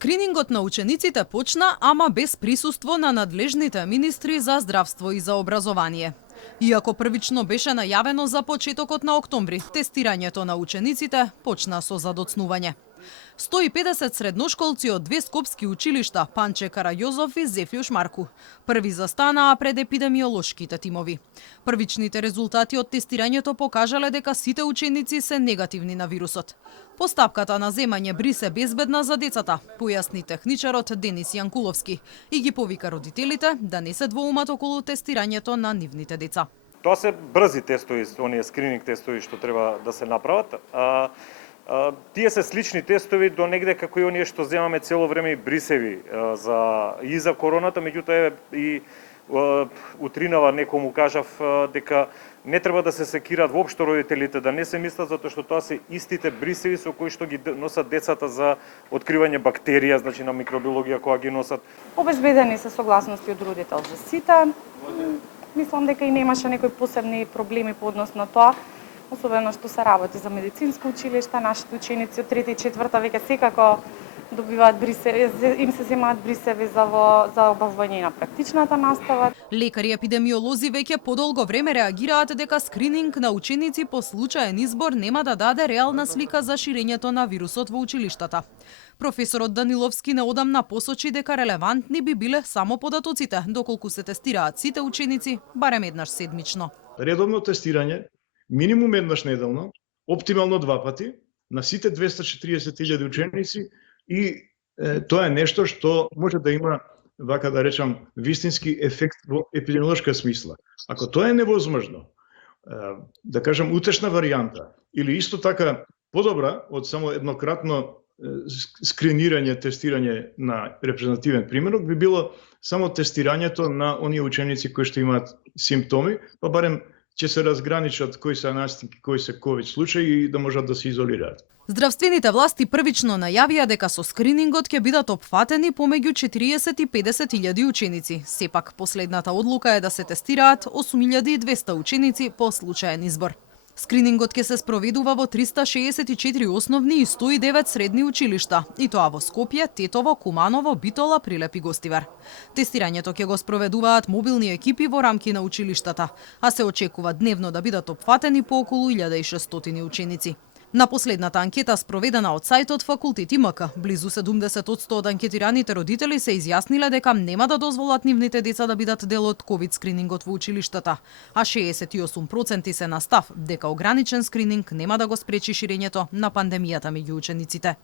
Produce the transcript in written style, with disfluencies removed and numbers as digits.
Скринингот на учениците почна, ама без присуство на надлежните министри за здравство и за образование. Иако првично беше најавено за почетокот на октомври, тестирањето на учениците почна со задоцнување. 150 средношколци од две скопски училишта, Панче Карајозов и Зефјош Марку, први застанаа пред епидемиолошките тимови. Првичните резултати од тестирањето покажале дека сите ученици се негативни на вирусот. Постапката на земање брисе безбедна за децата, појасни техничарот Денис Јанкуловски и ги повика родителите да не се двоумат околу тестирањето на нивните деца. Тоа се брзи тестови, оние скрининг тестови што треба да се направат. Тие се слични тестови до негде како и оние што земаме цело време и брисеви за короната, меѓутоа и утринава некому кажав дека не треба да се секираат воопшто родителите, да не се мислат, затоа што тоа се истите брисеви со кои што ги носат децата за откривање бактерија, значи на микробиологија кога ги носат. Обезбедени се согласности од родител за сите. Мислам дека и немаше некои посебни проблеми по однос на тоа. Особено што се работи за медицинско училиште, нашите ученици од 3 и 4 веќе секако добиваат брисеви, им се земаат брисеви за обавување на практичната настава. Лекари епидемиолози веќе подолго време реагираат дека скрининг на ученици по случаен избор нема да даде реална слика за ширењето на вирусот во училиштата. Професорот Даниловски неодамна посочи дека релевантни би биле само податоците, доколку се тестираат сите ученици барем еднаш седмично. Редовно тестирање, минимум еднаш неделно, оптимално 2 пати, на сите 240.000 ученици и тоа е нешто што може да има, вака да речам, вистински ефект во епидемиолошка смисла. Ако тоа е невозможно, да кажам утешна варијанта, или исто така подобра од само еднократно скринирање, тестирање на репрезентативен примерок, би било само тестирањето на оние ученици кои што имаат симптоми, па барем ќе се разграничат кои се настинки, кои се ковид случаи и да можат да се изолираат. Здравствените власти првично најавија дека со скринингот ќе бидат опфатени помеѓу 40 и 50.000 ученици. Сепак последната одлука е да се тестираат 8.200 ученици по случаен избор. Скринингот ќе се спроведува во 364 основни и 109 средни училишта, и тоа во Скопје, Тетово, Куманово, Битола, Прилеп и Гостивар. Тестирањето ќе го спроведуваат мобилни екипи во рамки на училиштата, а се очекува дневно да бидат опфатени по околу 1600 ученици. На последната анкета спроведена од сајтот Факултет ИМК, близу 70% од анкетираните родители се изјасниле дека нема да дозволат нивните деца да бидат дел од ковид скринингот во училиштата, а 68% се на став дека ограничен скрининг нема да го спречи ширењето на пандемијата меѓу учениците.